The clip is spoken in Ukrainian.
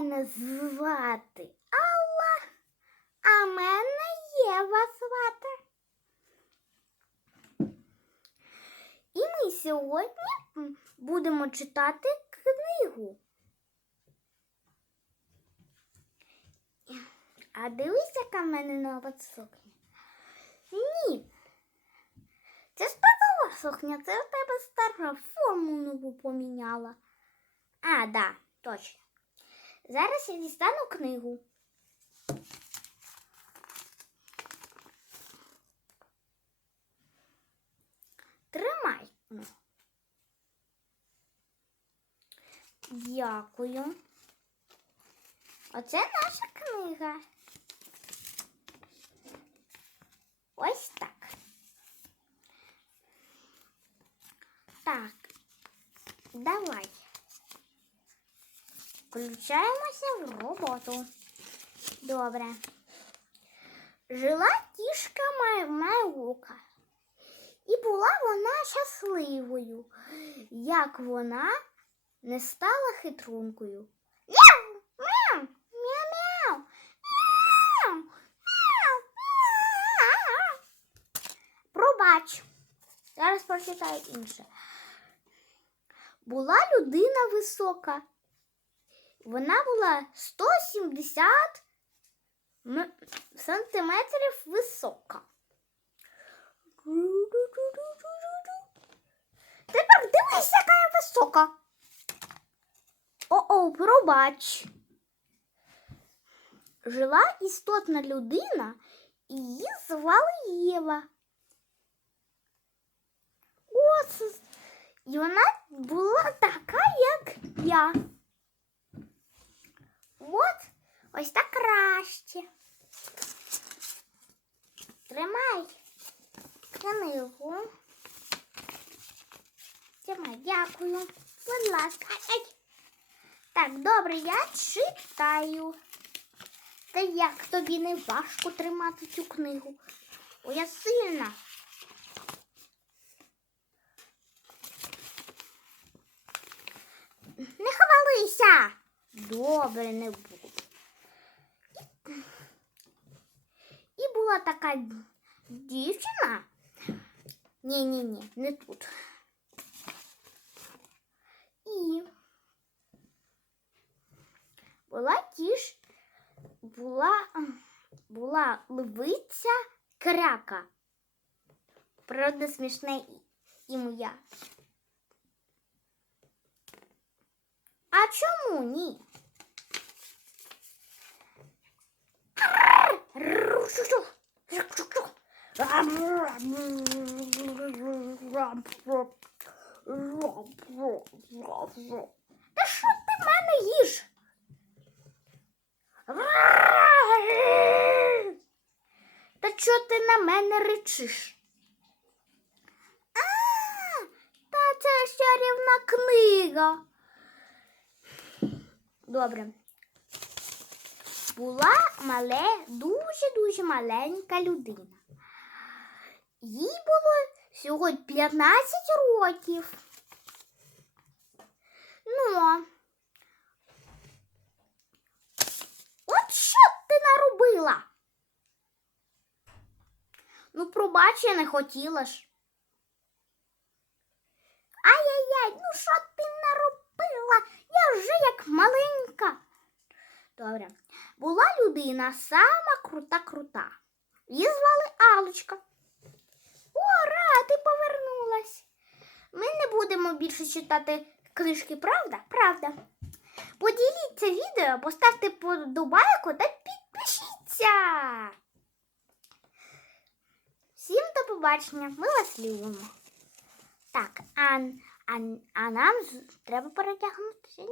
мене звати Алла, а мене Єва звати. І ми сьогодні будемо читати книгу. А дивись, яка в мене нова сукня. Ні. Це ж нова сукня, це в тебе стара форму нову поміняла. А, да, точно. Зараз я дістану книгу. Тримай. Дякую. Оце наша книга. Ось так. Так, давай. Включаємося в роботу. Добре. Жила кішка Маюка. І була вона щасливою, як вона не стала хитрункою. Мяу! Мяу! Мяу! Мяу! Мяу! Мяу! Пробач. Зараз прочитаю інше. Була людина висока. Вона була 170 сантиметрів висока. Тепер дивись, яка я висока. О-о, пробач. Жила істотна людина, і її звали Єва. О, це... І вона була така, як я. От, ось так краще. Тримай книгу. Тримай, дякую. Будь ласка. Ай. Так, добре, я читаю. Та як тобі не важко тримати цю книгу? О, я сильна. Не хвалися. Добре, не буду. І була така дівчина. Ні, ні, ні, не тут. І була тіж, була, була левиця кряка. Правда, смішне ім'я. А чому ні? Та що ти мене їш? Та чого ти на мене речиш? А, та це ж чарівна книга. Добре. Була мале, дуже-дуже маленька людина. Їй було всього 15 років. Ну. От що ти наробила? Ну, пробач, я не хотіла ж. Ай-яй-яй, ну що ти наробила? Я вже як маленька. Добре. Була людина сама крута-крута. Її звали Алочка. Ура, ти повернулась. Ми не будемо більше читати книжки, правда? Правда. Поділіться відео, поставте подобайку та підпишіться. Всім до побачення. Ми вас любимо. Так, а, а, а нам треба перетягнутися.